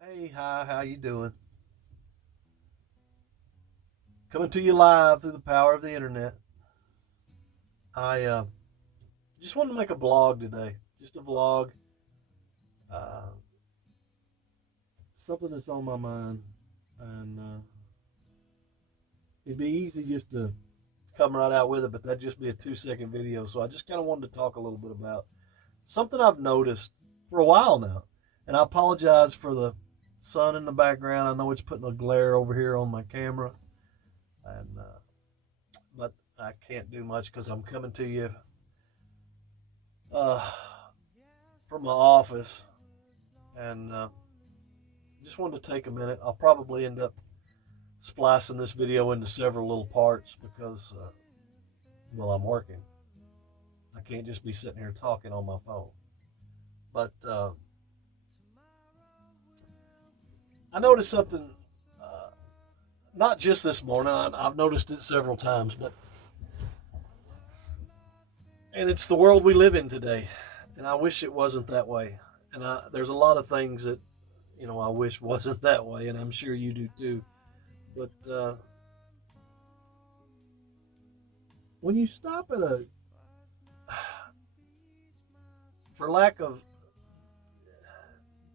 Hey, hi, how you doing? Coming to you live through the power of the internet. I just wanted to make a vlog today. Just a vlog. Uh, Something that's on my mind. And it'd be easy just to come right out with it, but that'd just be a 2 second video. So I just kind of wanted to talk a little bit about something I've noticed for a while now. And I apologize for the sun in the background. I know it's putting a glare over here on my camera. And but I can't do much because I'm coming to you uh, from my office, and just wanted to take a minute. I'll probably end up splicing this video into several little parts because, well, I'm working. I can't just be sitting here talking on my phone. But I noticed something, uh, not just this morning. I've noticed it several times, but and it's the world we live in today. And I wish it wasn't that way. And there's a lot of things that I wish wasn't that way, and I'm sure you do too. But when you stop at a, for lack of,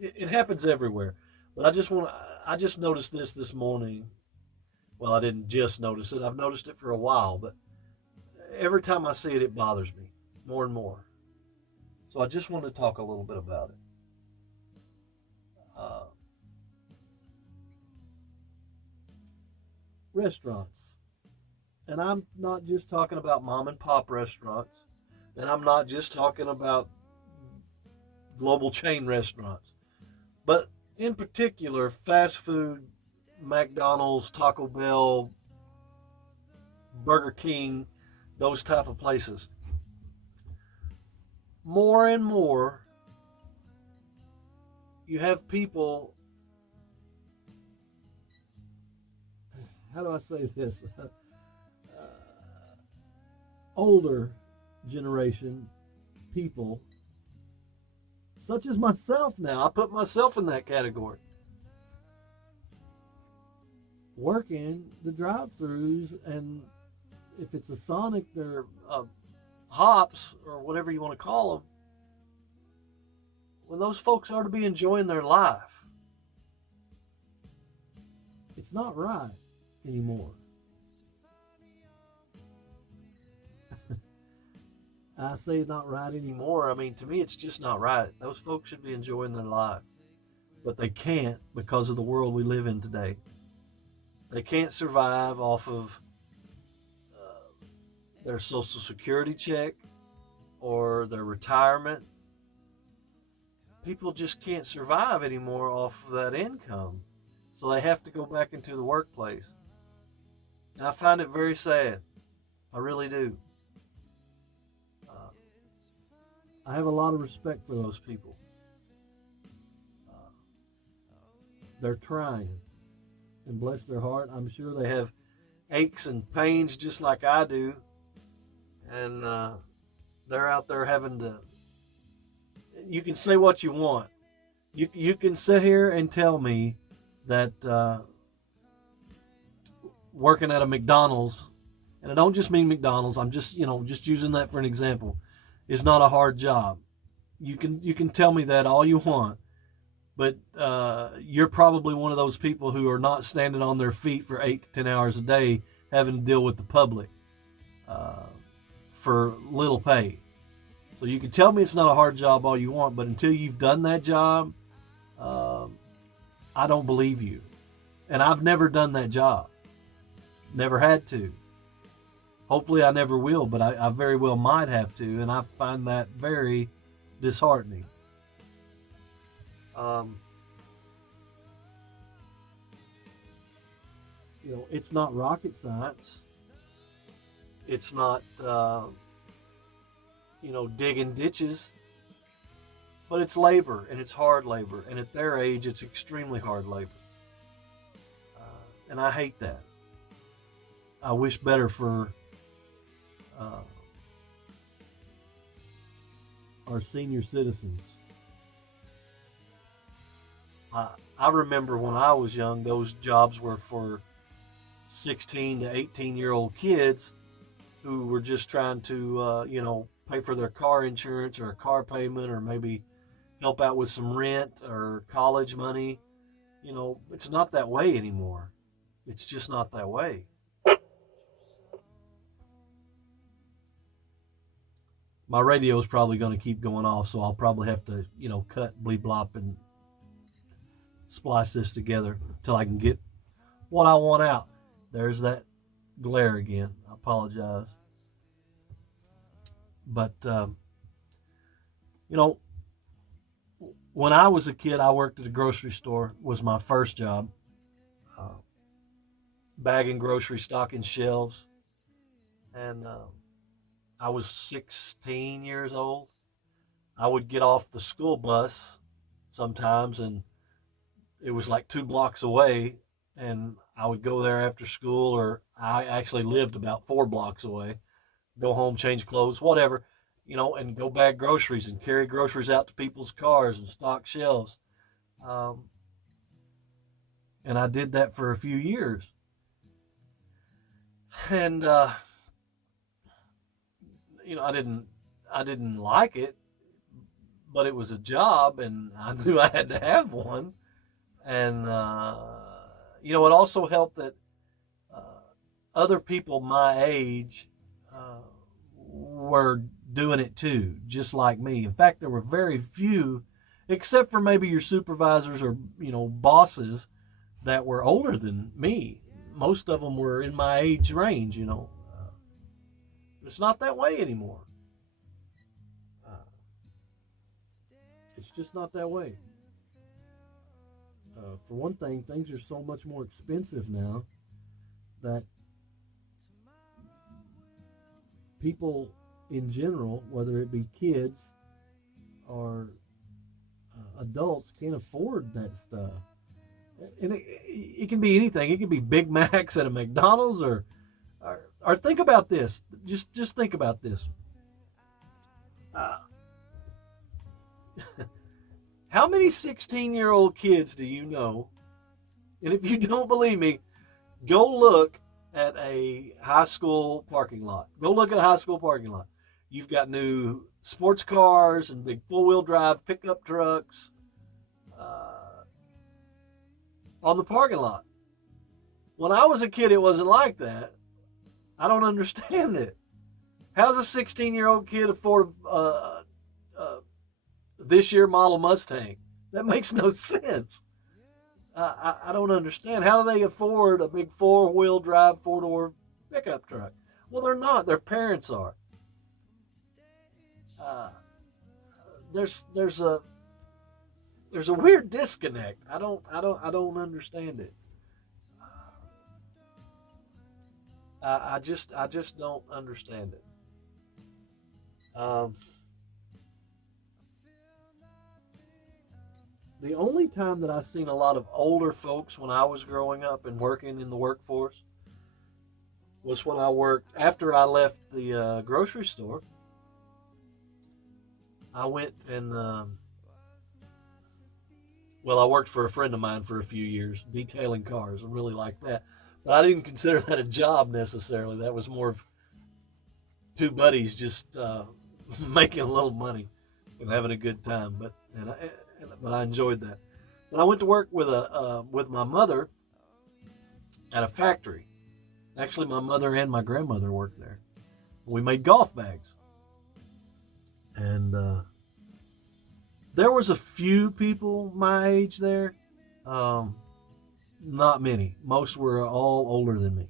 it happens everywhere. But I just noticed this morning. Well, I didn't just notice it. I've noticed it for a while, but every time I see it, it bothers me more and more. So I just wanted to talk a little bit about it. Uh, Restaurants, and I'm not just talking about mom and pop restaurants, and I'm not just talking about global chain restaurants, but in particular, fast food, McDonald's, Taco Bell, Burger King, those type of places. More and more, you have people. How do I say this? Older generation people, such as myself now. I put myself in that category. Working the drive-throughs, and if it's a Sonic, they're hops or whatever you want to call them. When those folks are to be enjoying their life, it's not right anymore. I say not right anymore. I mean, to me, it's just not right. Those folks should be enjoying their life, but they can't because of the world we live in today. They can't survive off of their Social Security check or their retirement. People just can't survive anymore off of that income. So they have to go back into the workplace. And I find it very sad. I really do. Uh, I have a lot of respect for those people. Uh, they're trying, and bless their heart, I'm sure they have aches and pains just like I do. And they're out there having to. You can say what you want. You can sit here and tell me that working at a McDonald's, and I don't just mean McDonald's. I'm just using that for an example. Is not a hard job. You can tell me that all you want, but you're probably one of those people who are not standing on their feet for 8 to 10 hours a day, having to deal with the public uh, for little pay. So you can tell me it's not a hard job all you want, but until you've done that job, um, I don't believe you. And I've never done that job. Never had to. Hopefully, I never will, but I very well might have to, and I find that very disheartening. Um, it's not rocket science. It's not, digging ditches, but it's labor, and it's hard labor, and at their age, it's extremely hard labor, and I hate that. I wish better for uh, our senior citizens. I remember when I was young, those jobs were for 16 to 18-year-old kids who were just trying to, pay for their car insurance or a car payment, or maybe help out with some rent or college money. It's not that way anymore. It's just not that way. My radio is probably going to keep going off, so I'll probably have to, cut, bleep, blop, and splice this together until I can get what I want out. There's that glare again. I apologize. But, you know, when I was a kid, I worked at a grocery store, was my first job. Uh, Bagging groceries, stocking shelves. And I was 16 years old. I would get off the school bus sometimes, and it was like 2 blocks away, and I would go there after school, or I actually lived about 4 blocks away. Go home, change clothes, whatever, and go bag groceries and carry groceries out to people's cars and stock shelves. Um, and I did that for a few years, and I didn't like it, but it was a job, and I knew I had to have one. And it also helped that uh, other people my age were doing it too, just like me. In fact, there were very few, except for maybe your supervisors or bosses, that were older than me. Most of them were in my age range. It's not that way anymore. Uh, it's just not that way. For one thing, things are so much more expensive now that people in general, whether it be kids or adults, can't afford that stuff. And it can be anything. It can be Big Macs at a McDonald's, or think about this. Just think about this. Uh, how many 16-year-old kids do you know? And if you don't believe me, go look at a high school parking lot. Go look at a high school parking lot. You've got new sports cars and big four-wheel drive pickup trucks on the parking lot. When I was a kid, it wasn't like that. I don't understand it. How's a 16-year-old kid afford this year model Mustang? That makes no sense. I don't understand. How do they afford a big four-wheel drive, four-door pickup truck? Well, they're not. Their parents are. Uh, there's a weird disconnect. I don't understand it. I just don't understand it. The only time that I've seen a lot of older folks when I was growing up and working in the workforce was when I worked after I left the grocery store. I went and I worked for a friend of mine for a few years, detailing cars. I really liked that. But I didn't consider that a job necessarily. That was more of two buddies just making a little money and having a good time. But I enjoyed that. But I went to work with my mother at a factory. Actually, my mother and my grandmother worked there. We made golf bags, and there was a few people my age there. Not many. Most were all older than me,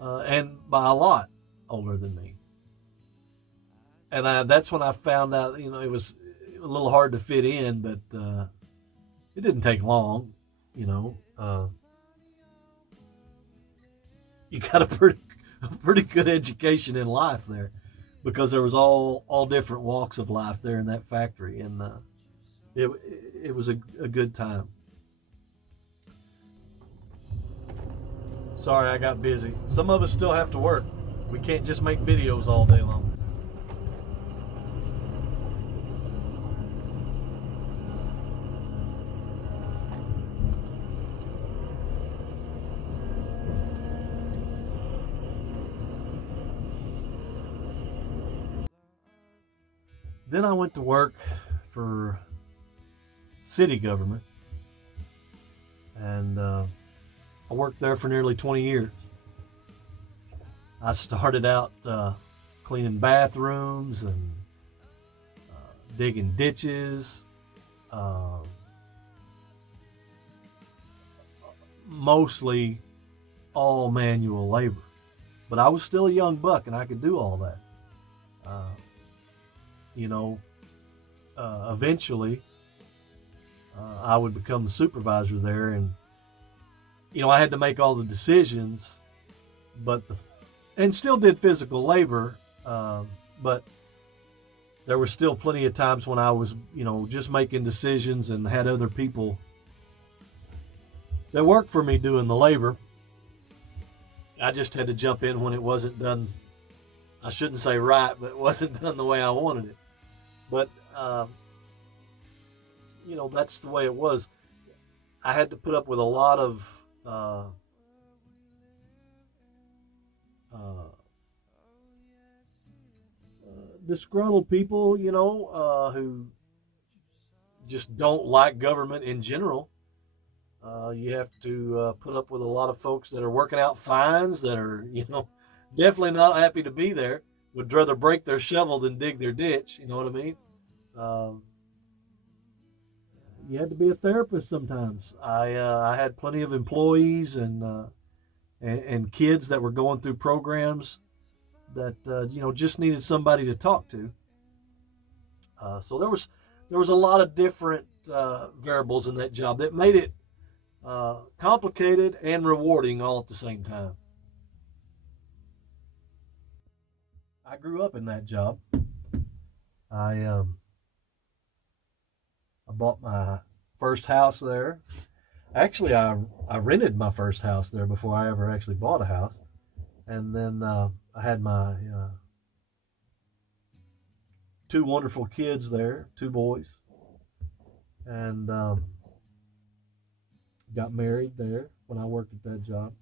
and by a lot older than me. And that's when I found out, it was a little hard to fit in, but it didn't take long. You got a pretty good education in life there, because there was all different walks of life there in that factory, and it was a good time. Sorry, I got busy. Some of us still have to work. We can't just make videos all day long. Then I went to work for city government, and I worked there for nearly 20 years. I started out cleaning bathrooms and digging ditches, uh, mostly all manual labor. But I was still a young buck and I could do all that. Uh, you know, Eventually I would become the supervisor there, and I had to make all the decisions, but and still did physical labor, but there were still plenty of times when I was, just making decisions and had other people that worked for me doing the labor. I just had to jump in when it wasn't done. I shouldn't say right, but it wasn't done the way I wanted it. But, that's the way it was. I had to put up with a lot of disgruntled people, who just don't like government in general. You have to put up with a lot of folks that are working out fines that are, definitely not happy to be there. Would rather break their shovel than dig their ditch. You know what I mean? Um, you had to be a therapist sometimes. I had plenty of employees and kids that were going through programs that just needed somebody to talk to. So there was a lot of different variables in that job that made it complicated and rewarding all at the same time. I grew up in that job. I I bought my first house there. Actually, I rented my first house there before I ever actually bought a house, and then I had my two wonderful kids there, two boys, and got married there when I worked at that job.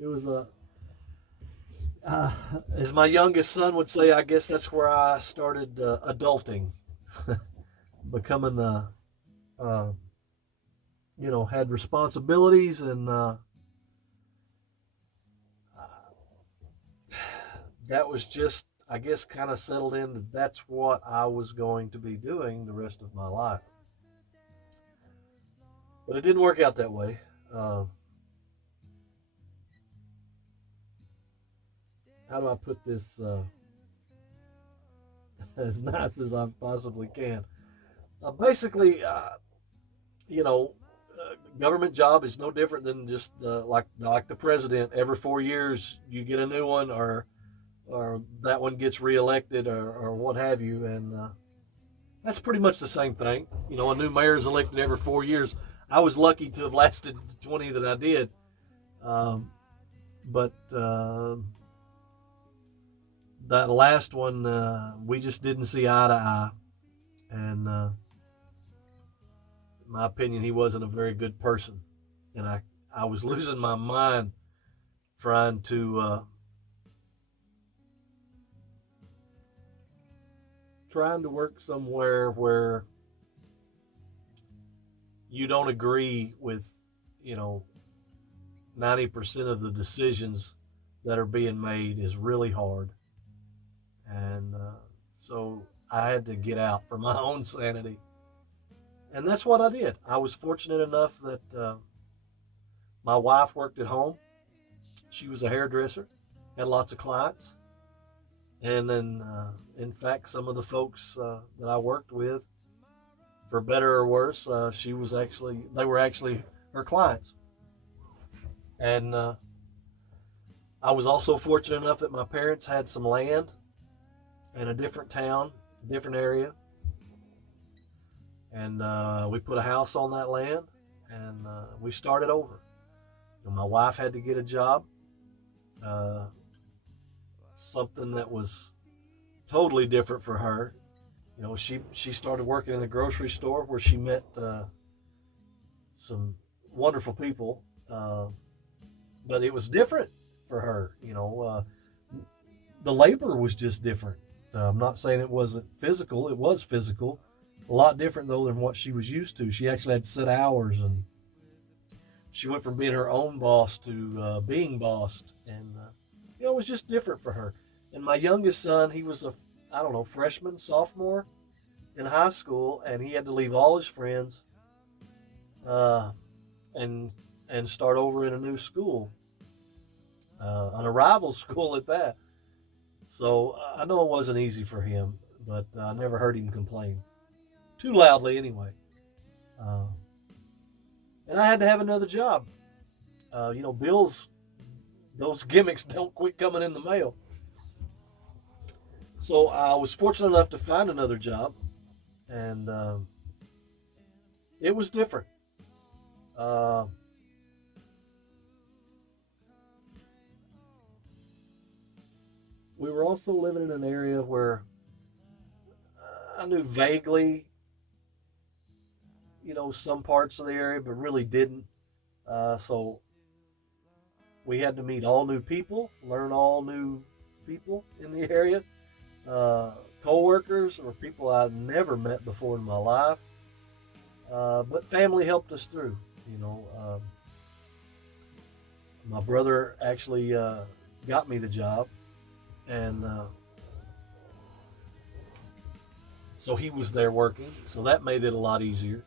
It was as my youngest son would say, I guess that's where I started adulting, becoming uh, had responsibilities, and that was just, I guess, kind of settled in that that's what I was going to be doing the rest of my life. But it didn't work out that way. Uh, how do I put this as nice as I possibly can? Basically, you know, government job is no different than just like the president. Every 4 years, you get a new one, or that one gets reelected, or what have you, and that's pretty much the same thing. A new mayor is elected every 4 years. I was lucky to have lasted 20 that I did, but that last one, we just didn't see eye to eye, and in my opinion, he wasn't a very good person, and I was losing my mind trying to work somewhere where you don't agree with, you know, 90% of the decisions that are being made is really hard. And so I had to get out for my own sanity. And that's what I did. I was fortunate enough that my wife worked at home. She was a hairdresser, had lots of clients. And then, in fact, some of the folks that I worked with, for better or worse, they were actually her clients. And I was also fortunate enough that my parents had some land in a different town, different area. And we put a house on that land, and we started over. My wife had to get a job, uh, something that was totally different for her. She started working in a grocery store where she met some wonderful people, but it was different for her. The labor was just different. I'm not saying it wasn't physical. It was physical. A lot different, though, than what she was used to. She actually had set hours, and she went from being her own boss to being bossed. And, it was just different for her. And my youngest son, he was I don't know, freshman, sophomore in high school, and he had to leave all his friends uh, and start over in a new school, an arrival school at that. So I know it wasn't easy for him, but I never heard him complain too loudly anyway. Uh, and I had to have another job. Bills, those gimmicks don't quit coming in the mail. So I was fortunate enough to find another job, and it was different. Uh, we were also living in an area where I knew vaguely, some parts of the area, but really didn't. So we had to meet all new people, learn all new people in the area, uh, co-workers or people I'd never met before in my life. But family helped us through. My brother actually got me the job, and so he was there working, so that made it a lot easier.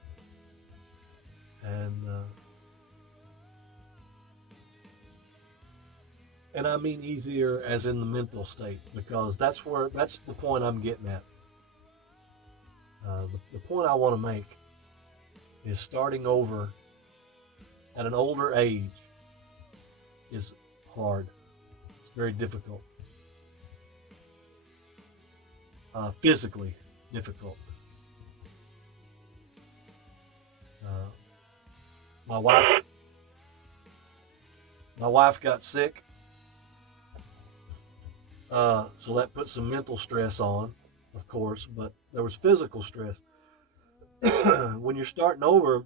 And I mean easier as in the mental state, because that's the point I'm getting at. The point I want to make is starting over at an older age is hard. It's very difficult. Physically difficult. Uh, my wife got sick, so that put some mental stress on, of course, but there was physical stress. When you're starting over,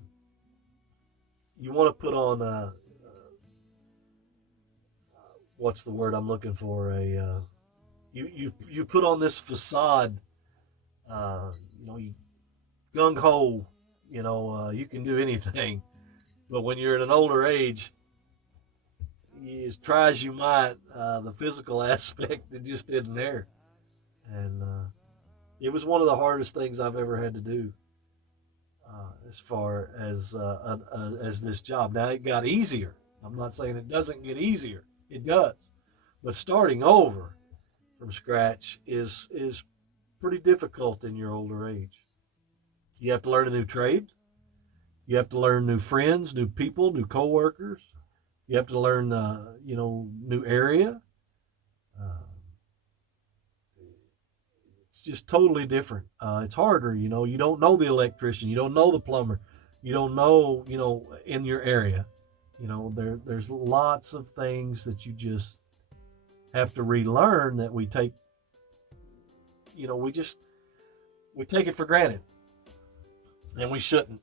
you want to put on what's the word I'm looking for? You put on this facade. You gung ho. You can do anything. But when you're at an older age, as try as you might, the physical aspect it just isn't there, and it was one of the hardest things I've ever had to do. As far as this job. Now it got easier. I'm not saying it doesn't get easier. It does, but starting over from scratch is pretty difficult in your older age. You have to learn a new trade. You have to learn new friends, new people, new coworkers. You have to learn, new area. Uh, it's just totally different. It's harder. You don't know the electrician. You don't know the plumber. You don't know, in your area. There's lots of things that you just have to relearn that we take, we take it for granted, and we shouldn't.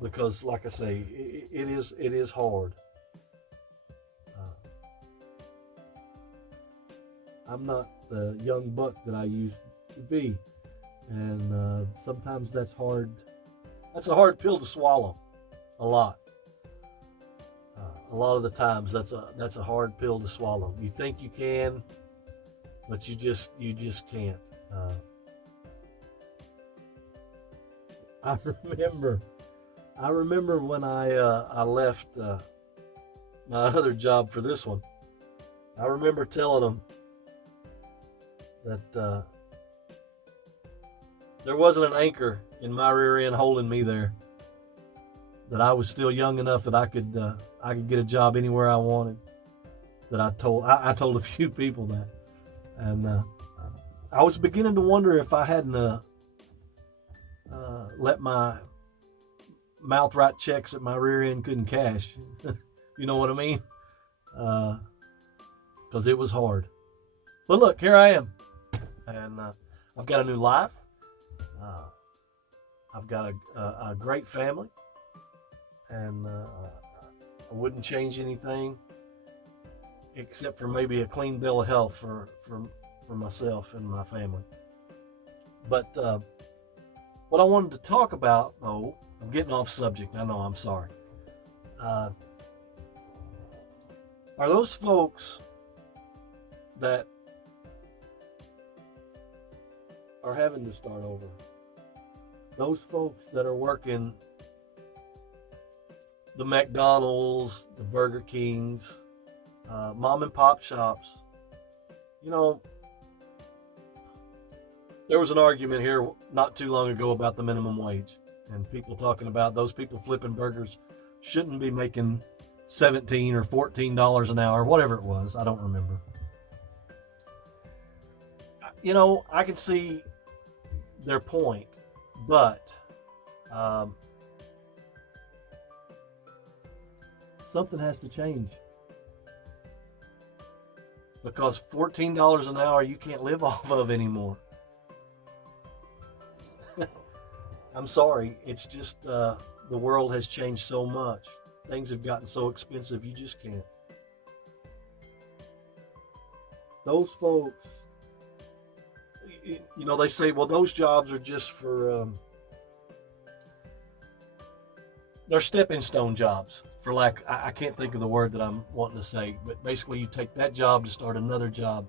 Because, like I say, it is hard. Uh, I'm not the young buck that I used to be, and sometimes that's hard. That's a hard pill to swallow. A lot. A lot of the times, that's a hard pill to swallow. You think you can, but you just can't. I remember when I left my other job for this one. I remember telling them that there wasn't an anchor in my rear end holding me there. That I was still young enough that I could get a job anywhere I wanted. That I told a few people that, and I was beginning to wonder if I hadn't let my mouth write checks that my rear end couldn't cash. You know what I mean? Because it was hard. But look, here I am, and I've got a new life. I've got a great family, and I wouldn't change anything except for maybe a clean bill of health for for myself and my family. But what I wanted to talk about, though, I'm getting off subject. I know, I'm sorry. Are those folks that are having to start over? Those folks that are working the McDonald's, the Burger Kings, mom and pop shops. You know, there was an argument here not too long ago about the minimum wage, and people talking about those people flipping burgers shouldn't be making $17 or $14 an hour, whatever it was. I don't remember. You know, I can see their point, but something has to change, because $14 an hour you can't live off of anymore. I'm sorry, it's just the world has changed so much. Things have gotten so expensive, you just can't. Those folks, you know, they say, well, those jobs are just for, they're stepping stone jobs, for lack, I can't think of the word that I'm wanting to say, but basically you take that job to start another job.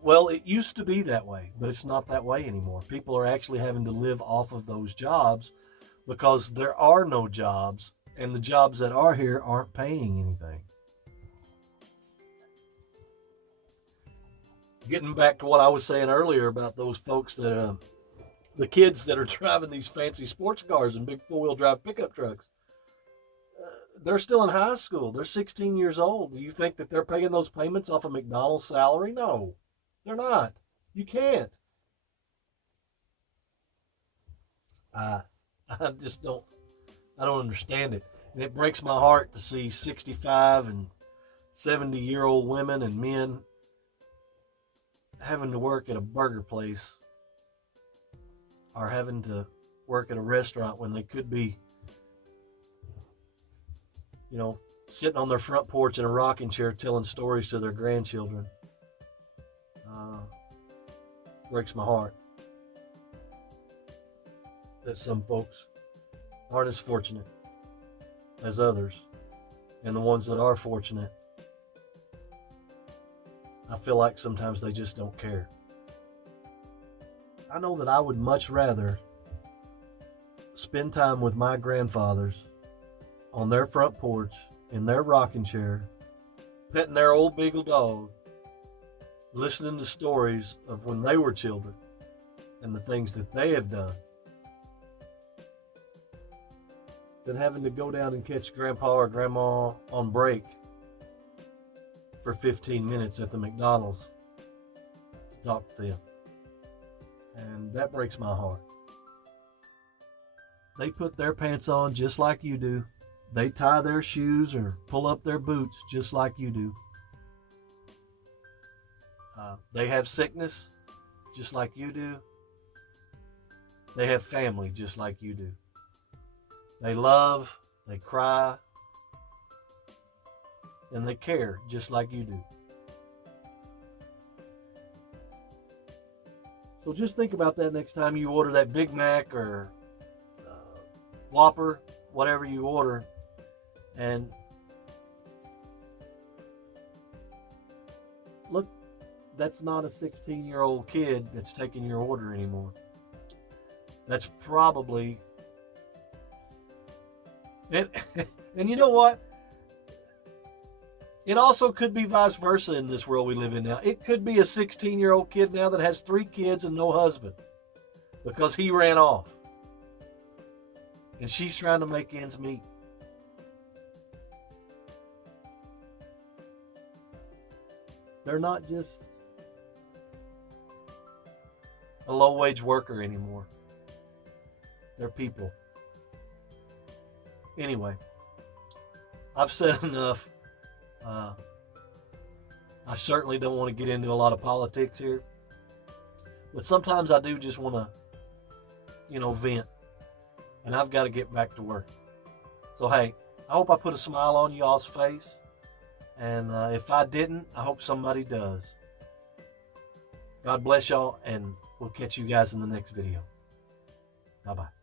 Well, it used to be that way, but it's not that way anymore. People are actually having to live off of those jobs because there are no jobs, and the jobs that are here aren't paying anything. Getting back to what I was saying earlier about those folks that, the kids that are driving these fancy sports cars and big four-wheel drive pickup trucks, they're still in high school. They're 16 years old. Do you think that they're paying those payments off a McDonald's salary? No, they're not. You can't. I just don't, I don't understand it. And it breaks my heart to see 65 and 70-year-old women and men having to work at a burger place or having to work at a restaurant when they could be, you know, sitting on their front porch in a rocking chair telling stories to their grandchildren. Breaks my heart that some folks aren't as fortunate as others, and the ones that are fortunate, I feel like sometimes they just don't care. I know that I would much rather spend time with my grandfathers on their front porch, in their rocking chair, petting their old beagle dog, listening to stories of when they were children and the things that they have done, than having to go down and catch grandpa or grandma on break for 15 minutes at the McDonald's to talk to them. And that breaks my heart. They put their pants on just like you do. They tie their shoes or pull up their boots just like you do. They have sickness just like you do. They have family just like you do. They love, they cry, and they care just like you do. So just think about that next time you order that Big Mac or Whopper, whatever you order, and look, that's not a 16-year-old kid that's taking your order anymore. That's probably, and you know what? It also could be vice versa in this world we live in now. It could be a 16-year-old kid now that has 3 kids and no husband because he ran off. And she's trying to make ends meet. They're not just a low-wage worker anymore. They're people. Anyway, I've said enough. I certainly don't want to get into a lot of politics here. But sometimes I do just want to, vent. And I've got to get back to work. So, hey, I hope I put a smile on y'all's face. And if I didn't, I hope somebody does. God bless y'all, and we'll catch you guys in the next video. Bye-bye.